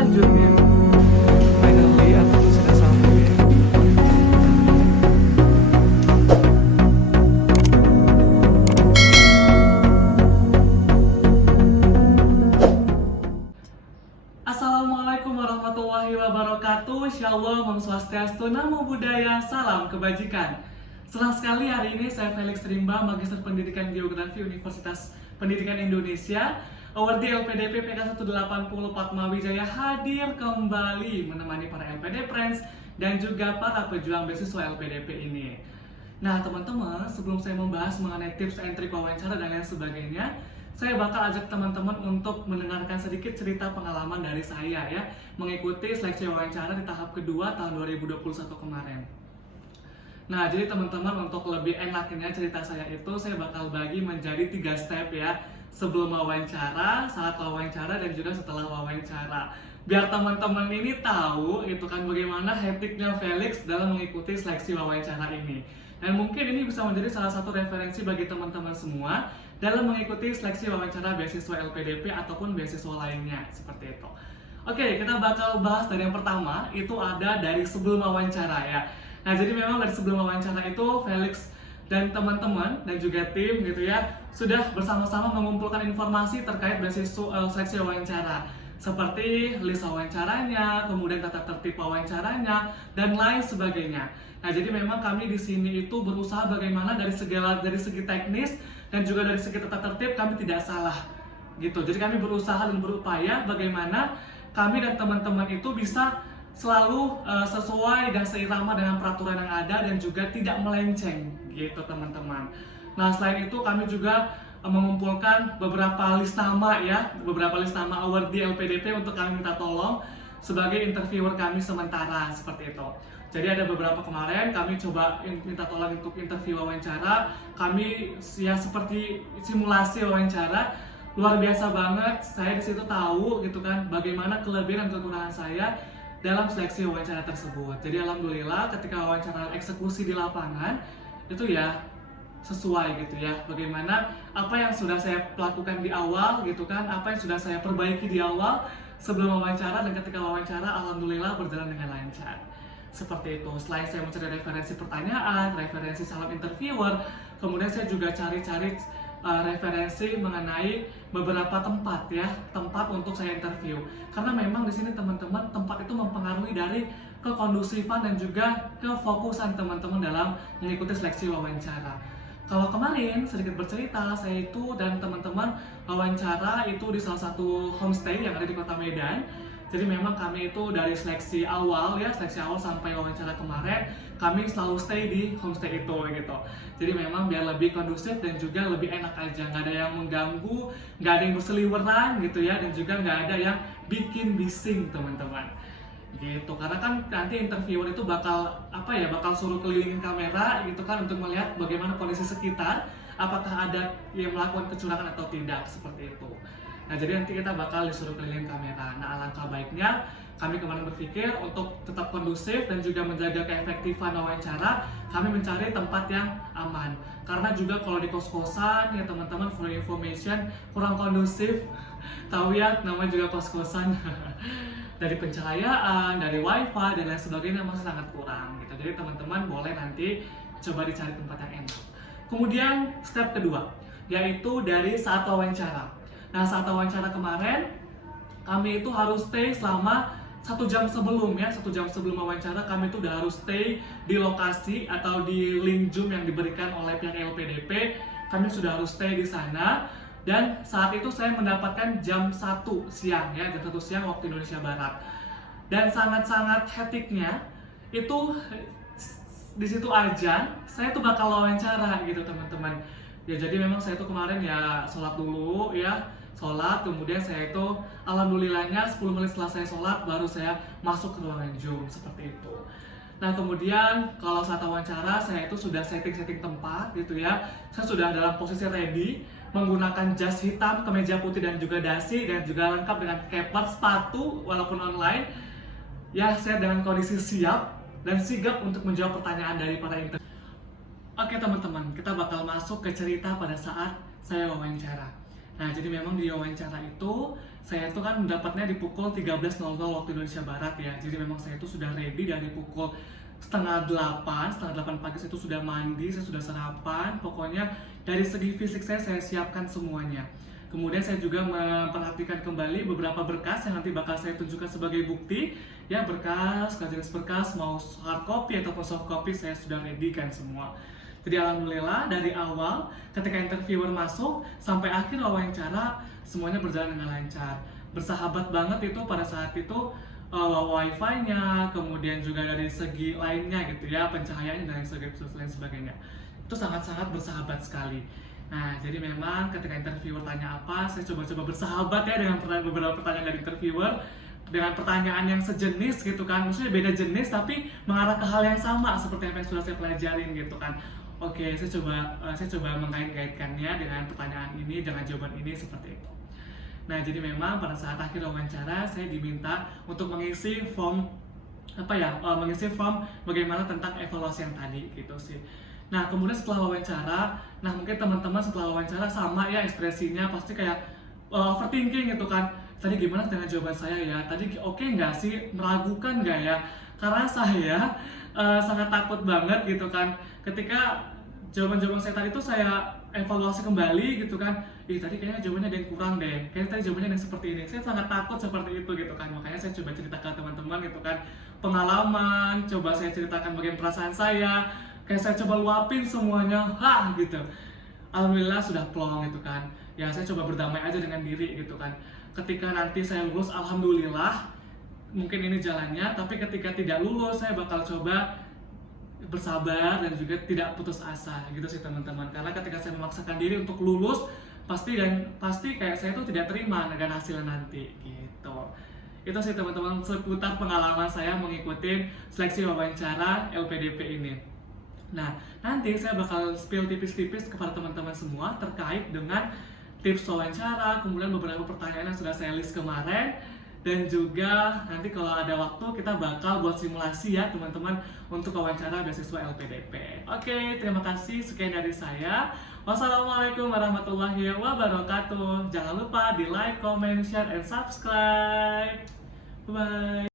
selanjutnya. Finally aku sudah sampai. Assalamualaikum warahmatullahi wabarakatuh. Shalom, Om Swastiastu, Namo Buddhaya, salam kebajikan. Senang sekali hari ini saya Felix Rimba, Magister Pendidikan Geografi Universitas Pendidikan Indonesia, awardee LPDP PK 180 Padma Wijaya, hadir kembali menemani para LPD Friends dan juga para pejuang beasiswa LPDP ini. Nah teman-teman, sebelum saya membahas mengenai tips and trik wawancara dan lain sebagainya, saya bakal ajak teman-teman untuk mendengarkan sedikit cerita pengalaman dari saya ya, mengikuti seleksi wawancara di tahap kedua tahun 2021 kemarin. Nah, jadi teman-teman, untuk lebih enaknya cerita saya itu saya bakal bagi menjadi 3 step ya. Sebelum wawancara, saat wawancara, dan juga setelah wawancara. Biar teman-teman ini tahu itu kan bagaimana hektiknya Felix dalam mengikuti seleksi wawancara ini. Dan mungkin ini bisa menjadi salah satu referensi bagi teman-teman semua dalam mengikuti seleksi wawancara beasiswa LPDP ataupun beasiswa lainnya, seperti itu. Oke, kita bakal bahas dari yang pertama, itu ada dari sebelum wawancara ya. Nah, jadi memang dari sebelum wawancara itu Felix dan teman-teman dan juga tim gitu ya sudah bersama-sama mengumpulkan informasi terkait beasiswa seleksi wawancara, seperti list wawancaranya, kemudian tata tertib wawancaranya dan lain sebagainya. Nah, jadi memang kami di sini itu berusaha bagaimana dari segi teknis dan juga dari segi tata tertib kami tidak salah gitu. Jadi kami berusaha dan berupaya bagaimana kami dan teman-teman itu bisa selalu sesuai dan seirama dengan peraturan yang ada dan juga tidak melenceng gitu teman-teman. Nah, selain itu kami juga mengumpulkan beberapa list nama ya, beberapa list nama awardee LPDP untuk kami minta tolong sebagai interviewer kami sementara, seperti itu. Jadi ada beberapa kemarin kami coba minta tolong untuk interview wawancara, kami ya seperti simulasi wawancara. Luar biasa banget, saya di situ tahu gitu kan bagaimana kelebihan dan kekurangan saya dalam seleksi wawancara tersebut. Jadi alhamdulillah ketika wawancara eksekusi di lapangan itu ya sesuai gitu ya, bagaimana apa yang sudah saya lakukan di awal gitu kan, apa yang sudah saya perbaiki di awal sebelum wawancara, dan ketika wawancara alhamdulillah berjalan dengan lancar. Seperti itu. Selain saya mencari referensi pertanyaan, referensi calon interviewer, kemudian saya juga cari-cari referensi mengenai beberapa tempat ya, tempat untuk saya interview. Karena memang di sini teman-teman, tempat itu mempengaruhi dari kekondusifan dan juga kefokusan teman-teman dalam mengikuti seleksi wawancara. Kalau kemarin sedikit bercerita, saya itu dan teman-teman wawancara itu di salah satu homestay yang ada di Kota Medan. Jadi memang kami itu dari seleksi awal ya, seleksi awal sampai wawancara kemarin, kami selalu stay di homestay itu gitu. Jadi memang biar lebih kondusif dan juga lebih enak aja, nggak ada yang mengganggu, nggak ada yang berseliweran gitu ya, dan juga nggak ada yang bikin bising teman-teman. Gitu, karena kan nanti interviewer itu bakal bakal suruh kelilingin kamera gitu kan untuk melihat bagaimana kondisi sekitar, apakah ada yang melakukan kecurangan atau tidak, seperti itu. Nah, jadi nanti kita bakal disuruh keliling kamera. Nah, alangkah baiknya kami kemarin berpikir untuk tetap kondusif dan juga menjaga keefektifan wawancara, kami mencari tempat yang aman. Karena juga kalau di kos-kosan ya teman-teman, for information, kurang kondusif. Tahu ya, namanya juga kos-kosan. Dari pencahayaan, dari wifi dan lain sebagainya masih sangat kurang gitu. Jadi teman-teman boleh nanti coba dicari tempat yang enak. Kemudian step kedua, yaitu dari saat wawancara. Nah, saat wawancara kemarin kami itu harus stay selama 1 jam sebelum ya, 1 jam sebelum wawancara kami itu udah harus stay di lokasi atau di link Zoom yang diberikan oleh pihak LPDP. Kami sudah harus stay di sana, dan saat itu saya mendapatkan jam 1 siang ya, jam 1 siang waktu Indonesia Barat. Dan sangat-sangat hektiknya itu di situ aja saya tuh bakal wawancara gitu teman-teman. Ya jadi memang saya tuh kemarin ya sholat dulu ya, sholat, kemudian saya itu alhamdulillahnya 10 menit setelah saya sholat baru saya masuk ke ruangan Zoom, seperti itu. Nah kemudian kalau saat wawancara saya itu sudah setting tempat gitu ya, saya sudah dalam posisi ready menggunakan jas hitam, kemeja putih dan juga dasi, dan juga lengkap dengan kepet, sepatu walaupun online ya. Saya dengan kondisi siap dan sigap untuk menjawab pertanyaan dari para interview. Oke teman-teman, kita bakal masuk ke cerita pada saat saya wawancara. Nah, jadi memang di wawancara itu saya itu kan mendapatnya di pukul 13.00 waktu Indonesia Barat ya. Jadi memang saya itu sudah ready dari pukul setengah 8 pagi saya itu sudah mandi, saya sudah sarapan. Pokoknya dari segi fisik saya siapkan semuanya. Kemudian saya juga memperhatikan kembali beberapa berkas yang nanti bakal saya tunjukkan sebagai bukti. Ya, berkas, jenis berkas, mau hard copy ataupun soft copy saya sudah ready kan semua. Jadi alhamdulillah dari awal ketika interviewer masuk sampai akhir wawancara semuanya berjalan dengan lancar. Bersahabat banget itu pada saat itu wifi-nya, kemudian juga dari segi lainnya gitu ya, pencahayaannya dan lain sebagainya. Itu sangat-sangat bersahabat sekali. Nah, jadi memang ketika interviewer tanya apa, saya coba-coba bersahabat ya dengan beberapa pertanyaan dari interviewer, dengan pertanyaan yang sejenis gitu kan, maksudnya beda jenis tapi mengarah ke hal yang sama seperti apa yang sudah saya pelajarin gitu kan. Oke, saya coba mengait-ngaitkannya dengan pertanyaan ini, dengan jawaban ini seperti itu. Nah, jadi memang pada saat akhir wawancara saya diminta untuk mengisi form mengisi form bagaimana tentang evaluasi yang tadi gitu sih. Nah, kemudian setelah wawancara, nah mungkin teman-teman setelah wawancara sama ya ekspresinya pasti kayak overthinking gitu kan. Tadi gimana dengan jawaban saya ya? Tadi oke nggak sih? Meragukan nggak ya? Karena saya sangat takut banget gitu kan. Ketika jawaban-jawaban saya tadi itu saya evaluasi kembali gitu kan. Tadi kayaknya jawabannya ada yang kurang deh. Kayaknya tadi jawabannya ada yang seperti ini. Saya sangat takut seperti itu gitu kan. Makanya saya coba cerita ke teman-teman gitu kan. Pengalaman, coba saya ceritakan bagaimana perasaan saya. Kayak saya coba luapin semuanya, gitu. Alhamdulillah sudah plong gitu kan. Ya saya coba berdamai aja dengan diri gitu kan. Ketika nanti saya lulus, alhamdulillah mungkin ini jalannya. Tapi ketika tidak lulus, saya bakal coba bersabar dan juga tidak putus asa gitu sih teman-teman. Karena ketika saya memaksakan diri untuk lulus, pasti kayak saya tuh tidak terima dengan hasilnya nanti gitu. Itu sih teman-teman seputar pengalaman saya mengikuti seleksi wawancara LPDP ini. Nah, nanti saya bakal spill tipis-tipis kepada teman-teman semua terkait dengan tips wawancara, kemudian beberapa pertanyaan yang sudah saya list kemarin, dan juga nanti kalau ada waktu kita bakal buat simulasi ya teman-teman untuk wawancara beasiswa LPDP. Oke, terima kasih, sekian dari saya. Wassalamualaikum warahmatullahi wabarakatuh. Jangan lupa di like, comment, share, and subscribe. Bye.